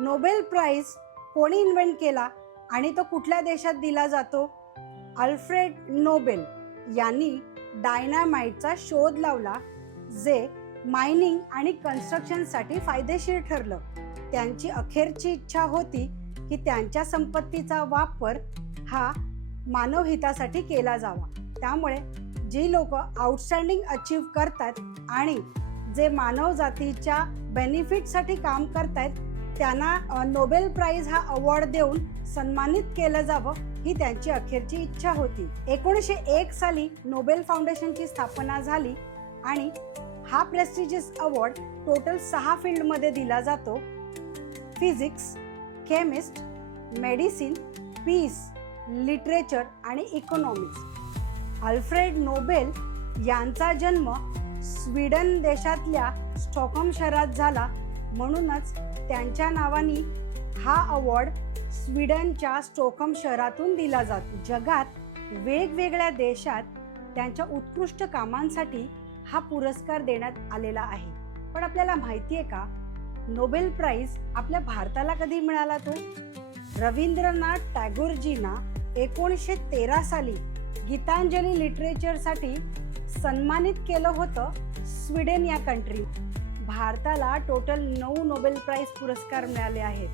Nobel price कोणी invent केला आणि तो कुठल्या देशात दिला जातो? अल्फ्रेड नोबेल यांनी डायनामाइटचा शोध लावला, जे मायनिंग आणि कन्स्ट्रक्शनसाठी फायदेशीर ठरलं. त्यांची अखेरची इच्छा होती की त्यांच्या संपत्तीचा वापर हा मानवहितासाठी केला जावा. त्यामुळे जी लोक आउटस्टँडिंग अचीव करतात आणि जे मानवजातीच्या बेनिफिटसाठी काम करतायत त्यांना नोबेल प्राइज हा अवॉर्ड देऊन सन्मानित केलं जावं, ही त्यांची अखेरची इच्छा होती. 1901 साली नोबेल फाउंडेशनची स्थापना झाली आणि हा प्रेस्टिजियस अवॉर्ड टोटल 6 फील्डमध्ये दिला जातो: physics, chemist, medicine, peace, literature आणि इकॉनॉमिक्स. अल्फ्रेड नोबेल यांचा जन्म स्वीडन देशातल्या स्टॉकहोम शहरात झाला, म्हणूनच त्यांच्या नावाने हा अवॉर्ड स्वीडनच्या स्टॉकहोम शहरातून दिला जातो. जगात वेगवेगळ्या देशात त्यांच्या उत्कृष्ट कामांसाठी हा पुरस्कार देण्यात आलेला आहे. पण आपल्याला माहिती आहे का, नोबेल प्राइज आपल्या भारताला कधी मिळाला? तो रवींद्रनाथ टागोरजींना 1913 साली गीतांजली लिटरेचरसाठी सन्मानित केलं होतं स्वीडन या कंट्री. भारताला टोटल 9 नोबेल प्राइज पुरस्कार मिळाले आहेत.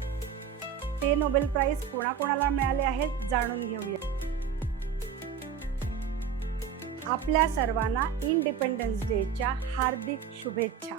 ते नोबेल प्राइज कोणाकोणाला मिळाले आहेत जाणून घेऊया. आपल्या सर्वांना इंडिपेंडन्स डेच्या हार्दिक शुभेच्छा.